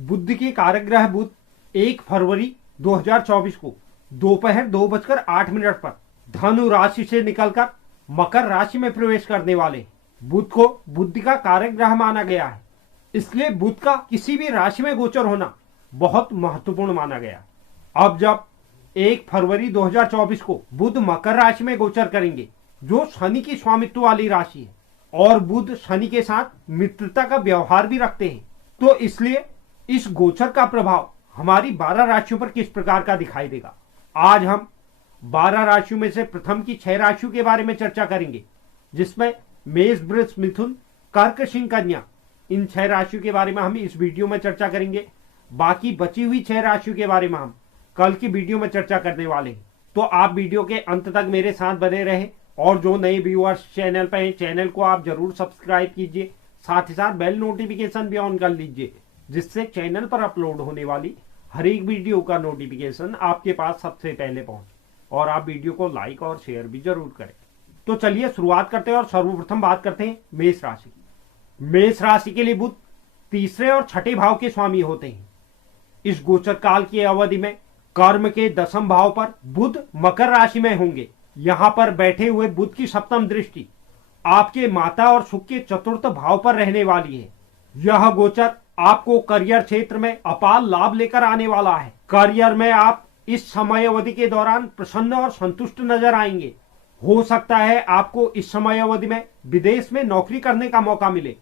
बुध के कारक बुध 1 फरवरी 2024 को दोपहर 2:08 पर धनु राशि से निकलकर मकर राशि में प्रवेश करने वाले। बुध को बुद्धि का कारक ग्रह माना गया है, इसलिए बुध का किसी भी राशि में गोचर होना बहुत महत्वपूर्ण माना गया। अब जब 1 फरवरी 2024 को बुध मकर राशि में गोचर करेंगे, जो शनि की स्वामित्व वाली राशि है, और बुध शनि के साथ मित्रता का व्यवहार भी रखते हैं, तो इसलिए इस गोचर का प्रभाव हमारी 12 राशियों पर किस प्रकार का दिखाई देगा। आज हम 12 राशियों में से प्रथम की 6 राशियों के बारे में चर्चा करेंगे, जिसमें मेष, वृष, मिथुन, कर्क, सिंह, कन्या, इन 6 राशियों के बारे में हम इस वीडियो में चर्चा करेंगे। बाकी बची हुई 6 राशियों के बारे में हम कल की वीडियो में चर्चा करने वाले हैं। तो आप वीडियो के अंत तक मेरे साथ बने रहे, और जो नए व्यूअर्स चैनल पर हैं, चैनल को आप जरूर सब्सक्राइब कीजिए, साथ ही साथ बेल नोटिफिकेशन भी ऑन कर लीजिए, जिससे चैनल पर अपलोड होने वाली हर एक वीडियो का नोटिफिकेशन आपके पास सबसे पहले पहुंचे। और आप वीडियो को लाइक और शेयर भी जरूर करें। तो चलिए शुरुआत करते हैं और सर्वप्रथम बात करते हैं मेष राशि की। मेष राशि के लिए बुध तीसरे और छठे भाव के स्वामी होते हैं। इस गोचर काल की अवधि में कर्म के 10वें भाव पर बुध मकर राशि में होंगे। यहाँ पर बैठे हुए बुध की 7वीं दृष्टि आपके माता और सुख के 4th भाव पर रहने वाली है। यह गोचर आपको करियर क्षेत्र में अपार लाभ लेकर आने वाला है। करियर में आप इस समय अवधि के दौरान प्रसन्न और संतुष्ट नजर आएंगे। हो सकता है आपको इस समय अवधि में विदेश में नौकरी करने का मौका मिले,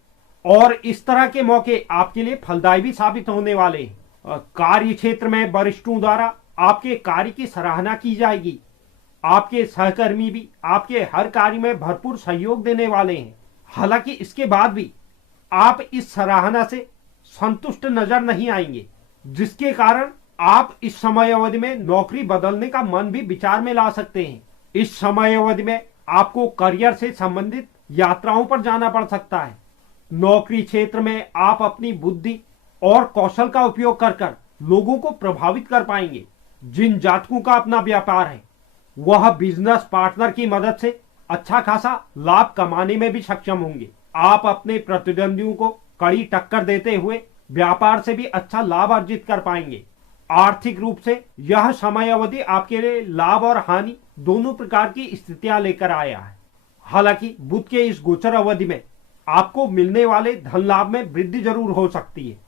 और इस तरह के मौके आपके लिए फलदायी भी साबित होने वाले हैं। कार्य क्षेत्र में वरिष्ठों द्वारा आपके कार्य की सराहना की जाएगी। आपके सहकर्मी भी आपके हर कार्य में भरपूर सहयोग देने वाले हैं। हालांकि इसके बाद भी आप इस सराहना से संतुष्ट नजर नहीं आएंगे, जिसके कारण आप इस समय अवधि में नौकरी बदलने का मन भी विचार में ला सकते हैं। इस समय अवधि में आपको करियर से संबंधित यात्राओं पर जाना पड़ सकता है। नौकरी क्षेत्र में आप अपनी बुद्धि और कौशल का उपयोग कर लोगों को प्रभावित कर पाएंगे। जिन जातकों का अपना व्यापार है, वह बिजनेस पार्टनर की मदद से अच्छा खासा लाभ कमाने में भी सक्षम होंगे। आप अपने प्रतिद्वंदियों को कड़ी टक्कर देते हुए व्यापार से भी अच्छा लाभ अर्जित कर पाएंगे। आर्थिक रूप से यह समय अवधि आपके लिए लाभ और हानि दोनों प्रकार की स्थितियां लेकर आया है। हालांकि बुध के इस गोचर अवधि में आपको मिलने वाले धन लाभ में वृद्धि जरूर हो सकती है,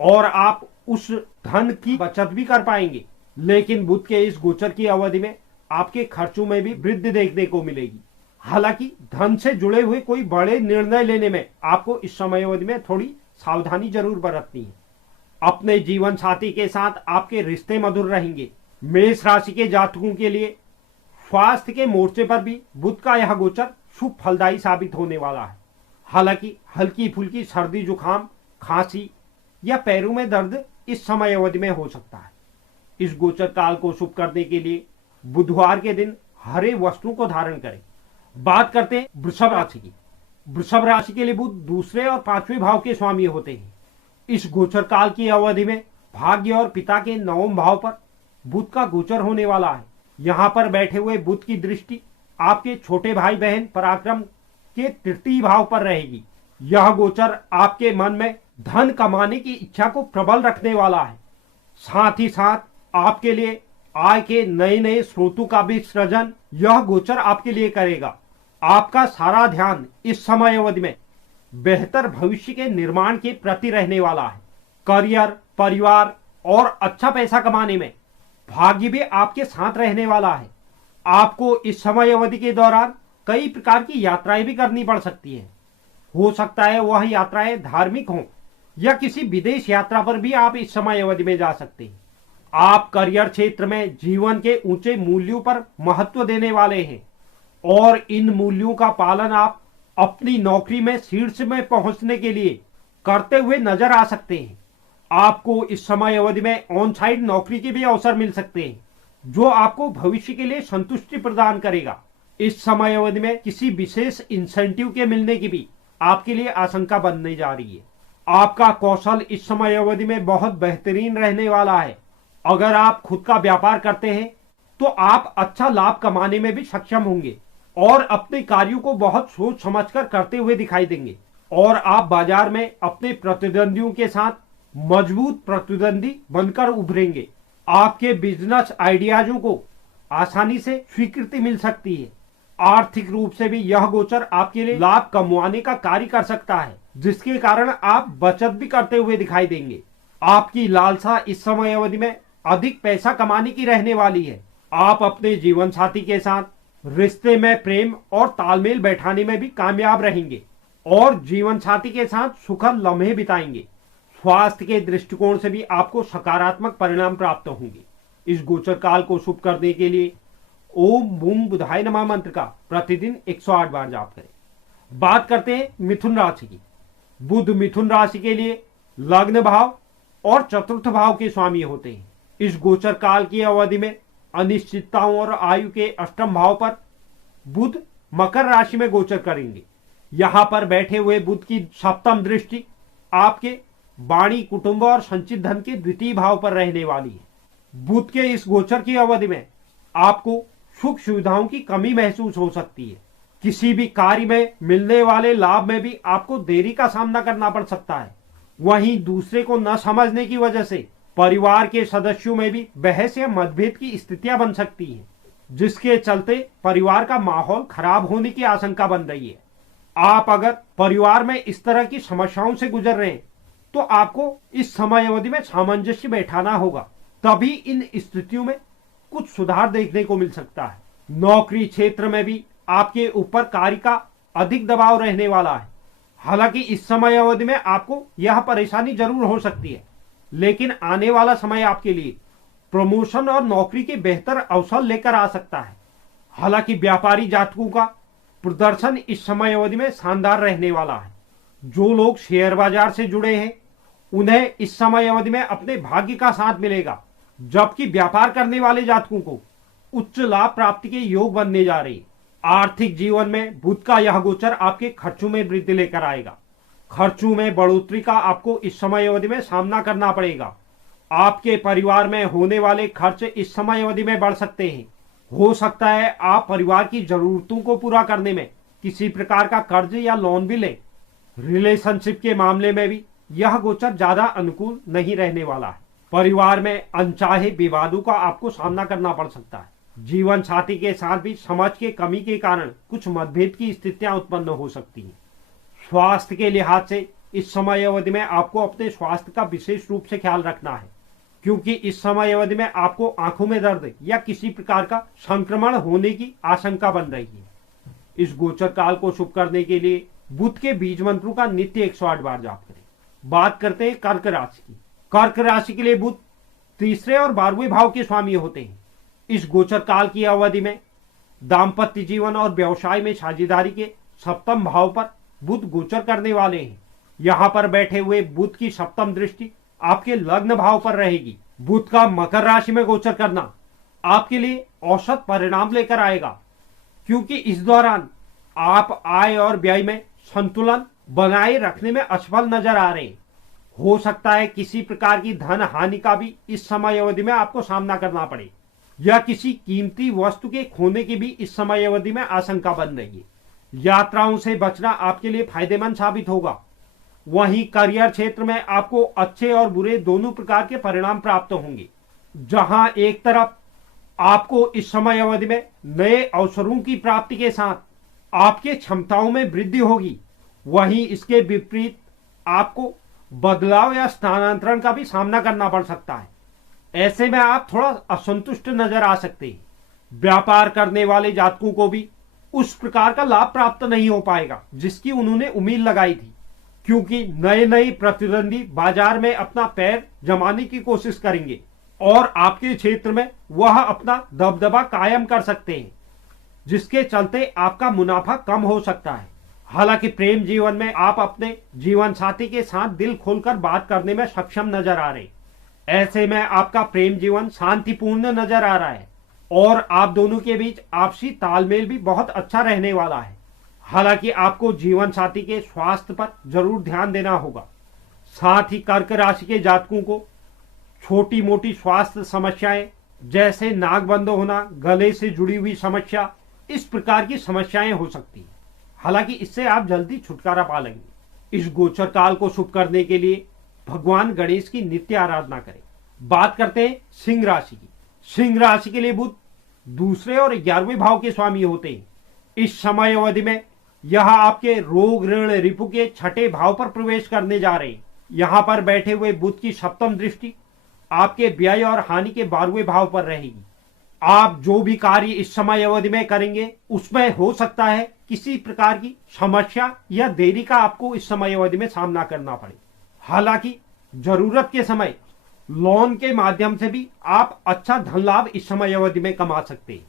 और आप उस धन की बचत भी कर पाएंगे। लेकिन बुध के इस गोचर की अवधि में आपके खर्चों में भी वृद्धि देखने को मिलेगी। हालांकि धन से जुड़े हुए कोई बड़े निर्णय लेने में आपको इस समय अवधि में थोड़ी सावधानी जरूर बरतनी है। अपने जीवन साथी के साथ आपके रिश्ते मधुर रहेंगे। मेष राशि के जातकों के लिए स्वास्थ्य के मोर्चे पर भी बुध का यह गोचर शुभ फलदायी साबित होने वाला है। हालांकि हल्की फुल्की सर्दी, जुकाम, खांसी या पैरों में दर्द इस समय अवधि में हो सकता है। इस गोचर काल को शुभ करने के लिए बुधवार के दिन हरे वस्त्रों को धारण करें। बात करते हैं वृषभ राशि की। वृषभ राशि के लिए बुध दूसरे और 5वें भाव के स्वामी होते हैं। इस गोचर काल की अवधि में भाग्य और पिता के 9वें भाव पर बुध का गोचर होने वाला है। यहाँ पर बैठे हुए बुध की दृष्टि आपके छोटे भाई बहन पराक्रम के 3य भाव पर रहेगी। यह गोचर आपके मन में धन कमाने की इच्छा को प्रबल रखने वाला है। साथ ही साथ आपके लिए आय के नए नए स्रोतों का भी सृजन यह गोचर आपके लिए करेगा। आपका सारा ध्यान इस समय अवधि में बेहतर भविष्य के निर्माण के प्रति रहने वाला है। करियर, परिवार और अच्छा पैसा कमाने में भाग्य भी आपके साथ रहने वाला है। आपको इस समय अवधि के दौरान कई प्रकार की यात्राएं भी करनी पड़ सकती है। हो सकता है वह यात्राएं धार्मिक हों, या किसी विदेश यात्रा पर भी आप इस समय अवधि में जा सकते हैं। आप करियर क्षेत्र में जीवन के ऊंचे मूल्यों पर महत्व देने वाले हैं, और इन मूल्यों का पालन आप अपनी नौकरी में शीर्ष में पहुंचने के लिए करते हुए नजर आ सकते हैं। आपको इस समय अवधि में ऑन साइट नौकरी के भी अवसर मिल सकते हैं, जो आपको भविष्य के लिए संतुष्टि प्रदान करेगा। इस समय अवधि में किसी विशेष इंसेंटिव के मिलने की भी आपके लिए आशंका बनने जा रही है। आपका कौशल इस समय अवधि में बहुत बेहतरीन रहने वाला है। अगर आप खुद का व्यापार करते हैं तो आप अच्छा लाभ कमाने में भी सक्षम होंगे, और अपने कार्यों को बहुत सोच समझकर करते हुए दिखाई देंगे। और आप बाजार में अपने प्रतिद्वंदियों के साथ मजबूत प्रतिद्वंदी बनकर उभरेंगे। आपके बिजनेस आइडियाजों को आसानी से स्वीकृति मिल सकती है। आर्थिक रूप से भी यह गोचर आपके लिए लाभ कमाने का कार्य कर सकता है, जिसके कारण आप बचत भी करते हुए दिखाई देंगे। आपकी लालसा इस समय अवधि में अधिक पैसा कमाने की रहने वाली है। आप अपने जीवन साथी के साथ रिश्ते में प्रेम और तालमेल बैठाने में भी कामयाब रहेंगे और जीवन साथी के साथ सुखद लम्हे बिताएंगे। स्वास्थ्य के दृष्टिकोण से भी आपको सकारात्मक परिणाम प्राप्त होंगे। इस गोचर काल को शुभ करने के लिए ओम बूम बुधाय नमः मंत्र का प्रतिदिन 108 बार जाप करें। बात करते हैं मिथुन राशि की। बुध मिथुन राशि के लिए लग्न भाव और चतुर्थ भाव के स्वामी होते हैं। इस गोचर काल की अवधि में अनिश्चितताओं और आयु के अष्टम भाव पर बुध मकर राशि में गोचर करेंगे। यहां पर बैठे हुए बुध की सप्तम दृष्टि आपके वाणी, कुटुंब और संचित धन के द्वितीय भाव पर रहने वाली है। बुध के इस गोचर की अवधि में आपको सुख सुविधाओं की कमी महसूस हो सकती है। किसी भी कार्य में मिलने वाले लाभ में भी आपको देरी का सामना करना पड़ सकता है। वहीं दूसरे को न समझने की वजह से परिवार के सदस्यों में भी बहस या मतभेद की स्थितियां बन सकती हैं, जिसके चलते परिवार का माहौल खराब होने की आशंका बन रही है। आप अगर परिवार में इस तरह की समस्याओं से गुजर रहे हैं तो आपको इस समय अवधि में सामंजस्य बैठाना होगा, तभी इन स्थितियों में कुछ सुधार देखने को मिल सकता है। नौकरी क्षेत्र में भी आपके ऊपर कार्य का अधिक दबाव रहने वाला है। हालांकि इस समय अवधि में आपको यह परेशानी जरूर हो सकती है, लेकिन आने वाला समय आपके लिए प्रमोशन और नौकरी के बेहतर अवसर लेकर आ सकता है। हालांकि व्यापारी जातकों का प्रदर्शन इस समय अवधि में शानदार रहने वाला है। जो लोग शेयर बाजार से जुड़े हैं उन्हें इस समय अवधि में अपने भाग्य का साथ मिलेगा, जबकि व्यापार करने वाले जातकों को उच्च लाभ प्राप्ति के योग बनने जा रहे हैं। आर्थिक जीवन में बुध का यह गोचर आपके खर्चों में वृद्धि लेकर आएगा। खर्चों में बढ़ोतरी का आपको इस समय अवधि में सामना करना पड़ेगा। आपके परिवार में होने वाले खर्च इस समय अवधि में बढ़ सकते हैं। हो सकता है आप परिवार की जरूरतों को पूरा करने में किसी प्रकार का कर्ज या लोन भी लें। रिलेशनशिप के मामले में भी यह गोचर ज्यादा अनुकूल नहीं रहने वाला है। परिवार में अनचाहे विवादों का आपको सामना करना पड़ सकता है। जीवन साथी के साथ भी समझ के कमी के कारण कुछ मतभेद की स्थितियां उत्पन्न हो सकती हैं। स्वास्थ्य के लिहाज से इस समय अवधि में आपको अपने स्वास्थ्य का विशेष रूप से ख्याल रखना है, क्योंकि इस समय अवधि में आपको आंखों में दर्द या किसी प्रकार का संक्रमण होने की आशंका बन रही है। इस गोचर काल को शुभ करने के लिए बुध के बीज मंत्रों का नित्य 108 बार जाप करें। बात करते हैं कर्क राशि की। कर्क राशि के लिए बुध तीसरे और 12वें भाव के स्वामी होते हैं। इस गोचर काल की अवधि में दाम्पत्य जीवन और व्यवसाय में साझेदारी के सप्तम भाव पर बुध गोचर करने वाले हैं। यहां पर बैठे हुए बुध की सप्तम दृष्टि आपके लग्न भाव पर रहेगी। बुध का मकर राशि में गोचर करना आपके लिए औसत परिणाम लेकर आएगा, क्योंकि इस दौरान आप आय और व्यय में संतुलन बनाए रखने में असफल नजर आ रहे हैं। हो सकता है किसी प्रकार की धन हानि का भी इस समय अवधि में आपको सामना करना पड़े, या किसी कीमती वस्तु के खोने की भी इस समय अवधि में आशंका बन रही है। यात्राओं से बचना आपके लिए फायदेमंद साबित होगा। वहीं करियर क्षेत्र में आपको अच्छे और बुरे दोनों प्रकार के परिणाम प्राप्त होंगे। जहां एक तरफ आपको इस समय अवधि में नए अवसरों की प्राप्ति के साथ आपके क्षमताओं में वृद्धि होगी, वहीं इसके विपरीत आपको बदलाव या स्थानांतरण का भी सामना करना पड़ सकता है। ऐसे में आप थोड़ा असंतुष्ट नजर आ सकते हैं। व्यापार करने वाले जातकों को भी उस प्रकार का लाभ प्राप्त नहीं हो पाएगा जिसकी उन्होंने उम्मीद लगाई थी, क्योंकि नए नए प्रतिद्वंदी बाजार में अपना पैर जमाने की कोशिश करेंगे और आपके क्षेत्र में वह अपना दबदबा कायम कर सकते हैं, जिसके चलते आपका मुनाफा कम हो सकता है। हालांकि प्रेम जीवन में आप अपने जीवन साथी के साथ दिल खोलकर बात करने में सक्षम नजर आ रहे। ऐसे में आपका प्रेम जीवन शांतिपूर्ण नजर आ रहा है और आप दोनों के बीच आपसी तालमेल भी बहुत अच्छा रहने वाला है। हालांकि आपको जीवन साथी के स्वास्थ्य पर जरूर ध्यान देना होगा। साथ ही कर्क राशि के जातकों को छोटी मोटी स्वास्थ्य समस्याएं जैसे नाक बंद होना, गले से जुड़ी हुई समस्या, इस प्रकार की समस्याएं हो सकती हैं। हालांकि इससे आप जल्दी छुटकारा पा लेंगे। इस गोचर काल को शुभ करने के लिए भगवान गणेश की नित्य आराधना करें। बात करते हैं सिंह राशि की। सिंह राशि के लिए बुध दूसरे और 11वें भाव के स्वामी होते हैं। इस समय अवधि में यह आपके रोग ऋण रिपु के छठे भाव पर प्रवेश करने जा रहे हैं। यहां पर बैठे हुए बुध की सप्तम दृष्टि आपके व्यय और हानि के 12वें भाव पर रहेगी। आप जो भी कार्य इस समय अवधि में करेंगे उसमें हो सकता है किसी प्रकार की समस्या या देरी का आपको इस समय अवधि में सामना करना पड़े। हालांकि जरूरत के समय लोन के माध्यम से भी आप अच्छा धन लाभ इस समय अवधि में कमा सकते हैं।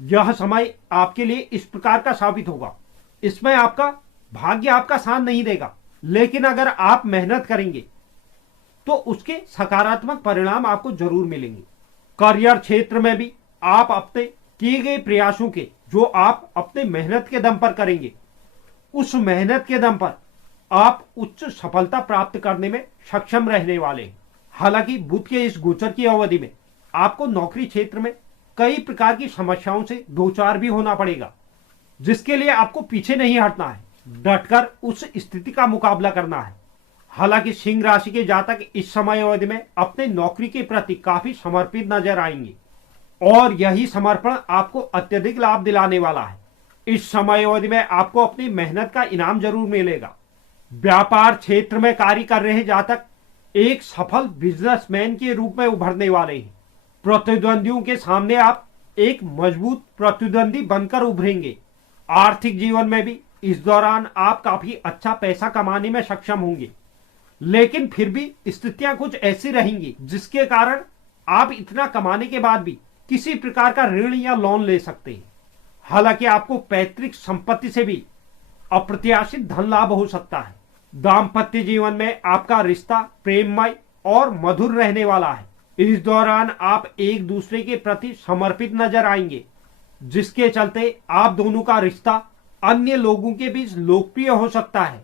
यह समय आपके लिए इस प्रकार का साबित होगा, इसमें आपका भाग्य आपका साथ नहीं देगा, लेकिन अगर आप मेहनत करेंगे तो उसके सकारात्मक परिणाम आपको जरूर मिलेंगे। करियर क्षेत्र में भी आप अपने किए गए प्रयासों के जो आप अपने मेहनत के दम पर करेंगे, उस मेहनत के दम पर आप उच्च सफलता प्राप्त करने में सक्षम रहने वाले हैं। हालांकि बुध के इस गोचर की अवधि में आपको नौकरी क्षेत्र में कई प्रकार की समस्याओं से दो चार भी होना पड़ेगा, जिसके लिए आपको पीछे नहीं हटना है, डटकर उस स्थिति का मुकाबला करना है। हालांकि सिंह राशि के जातक इस समय अवधि में अपने नौकरी के प्रति काफी समर्पित नजर आएंगे और यही समर्पण आपको अत्यधिक लाभ दिलाने वाला है। इस समय अवधि में आपको अपनी मेहनत का इनाम जरूर मिलेगा। व्यापार क्षेत्र में कार्य कर रहे जातक एक सफल बिजनेसमैन के रूप में उभरने वाले हैं। प्रतिद्वंदियों के सामने आप एक मजबूत प्रतिद्वंदी बनकर उभरेंगे। आर्थिक जीवन में भी इस दौरान आप काफी अच्छा पैसा कमाने में सक्षम होंगे, लेकिन फिर भी स्थितियां कुछ ऐसी रहेंगी जिसके कारण आप इतना कमाने के बाद भी किसी प्रकार का ऋण या लोन ले सकते हैं। हालांकि आपको पैतृक संपत्ति से भी अप्रत्याशित धन लाभ हो सकता है। दाम्पत्य जीवन में आपका रिश्ता प्रेममय और मधुर रहने वाला है। इस दौरान आप एक दूसरे के प्रति समर्पित नजर आएंगे, जिसके चलते आप दोनों का रिश्ता अन्य लोगों के बीच लोकप्रिय हो सकता है।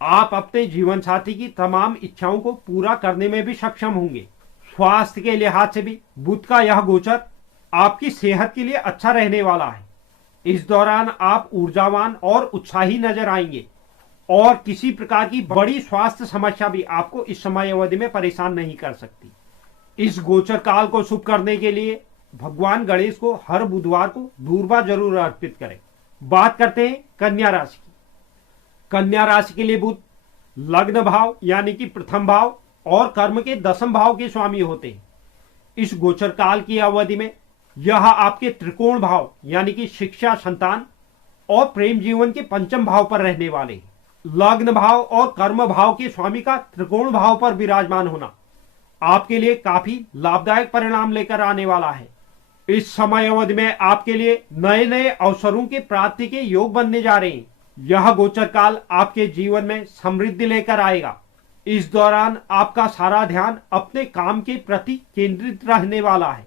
आप अपने जीवन साथी की तमाम इच्छाओं को पूरा करने में भी सक्षम होंगे। स्वास्थ्य के लिहाज से भी बुध का यह गोचर आपकी सेहत के लिए अच्छा रहने वाला है। इस दौरान आप ऊर्जावान और उत्साही नजर आएंगे और किसी प्रकार की बड़ी स्वास्थ्य समस्या भी आपको इस समय अवधि में परेशान नहीं कर सकती। इस गोचर काल को शुभ करने के लिए भगवान गणेश को हर बुधवार को दूर्वा जरूर अर्पित करें। बात करते हैं कन्या राशि की। कन्या राशि के लिए बुध लग्न भाव यानी कि प्रथम भाव और कर्म के दसम भाव के स्वामी होते हैं। इस गोचर काल की अवधि में यह आपके त्रिकोण भाव यानी कि शिक्षा, संतान और प्रेम जीवन के पंचम भाव पर रहने वाले हैं। लग्न भाव और कर्म भाव के स्वामी का त्रिकोण भाव पर विराजमान होना आपके लिए काफी लाभदायक परिणाम लेकर आने वाला है। इस समय अवधि में आपके लिए नए नए अवसरों की प्राप्ति के योग बनने जा रहे हैं। यह गोचर काल आपके जीवन में समृद्धि लेकर आएगा। इस दौरान आपका सारा ध्यान अपने काम के प्रति केंद्रित रहने वाला है।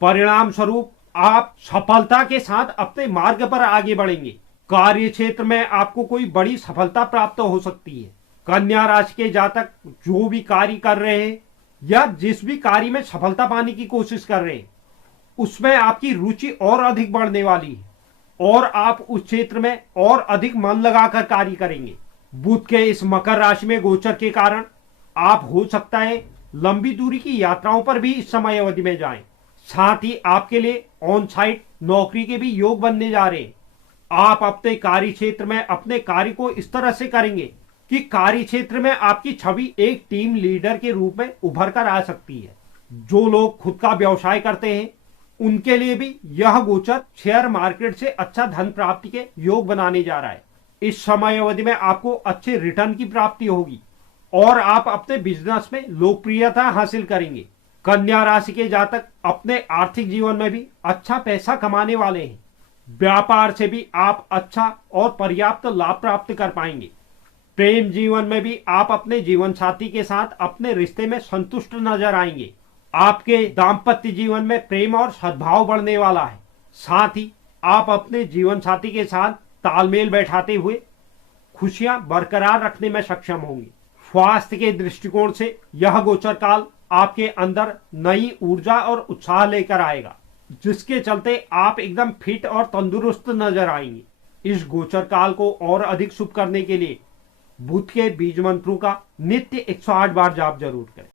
परिणाम स्वरूप आप सफलता के साथ अपने मार्ग पर आगे बढ़ेंगे। कार्य क्षेत्र में आपको कोई बड़ी सफलता प्राप्त हो सकती है। कन्या राशि के जातक जो भी कार्य कर रहे हैं या जिस भी कार्य में सफलता पाने की कोशिश कर रहे हैं, उसमें आपकी रुचि और अधिक बढ़ने वाली है और आप उस क्षेत्र में और अधिक मन लगाकर कार्य करेंगे। बुध के इस मकर राशि में गोचर के कारण आप हो सकता है लंबी दूरी की यात्राओं पर भी इस समय अवधि में जाएं। साथ ही आपके लिए ऑन साइट नौकरी के भी योग बनने जा रहे हैं। आप अपने कार्य क्षेत्र में अपने कार्य को इस तरह से करेंगे कि कार्य क्षेत्र में आपकी छवि एक टीम लीडर के रूप में उभर कर आ सकती है। जो लोग खुद का व्यवसाय करते हैं उनके लिए भी यह गोचर शेयर मार्केट से अच्छा धन प्राप्ति के योग बनाने जा रहा है। इस समय अवधि में आपको अच्छे रिटर्न की प्राप्ति होगी और आप अपने बिजनेस में लोकप्रियता हासिल करेंगे। कन्या राशि के जातक अपने आर्थिक जीवन में भी अच्छा पैसा कमाने वाले हैं। व्यापार से भी आप अच्छा और पर्याप्त लाभ प्राप्त कर पाएंगे। प्रेम जीवन में भी आप अपने जीवन साथी के साथ अपने रिश्ते में संतुष्ट नजर आएंगे। आपके दाम्पत्य जीवन में प्रेम और सद्भाव बढ़ने वाला है। साथ ही आप अपने जीवन साथी के साथ तालमेल बैठाते हुए खुशियां बरकरार रखने में सक्षम होंगे। स्वास्थ्य के दृष्टिकोण से यह गोचर काल आपके अंदर नई ऊर्जा और उत्साह लेकर आएगा, जिसके चलते आप एकदम फिट और तंदुरुस्त नजर आएंगे। इस गोचर काल को और अधिक शुभ करने के लिए बुध के बीज मंत्रों का नित्य 108 बार जाप जरूर करें।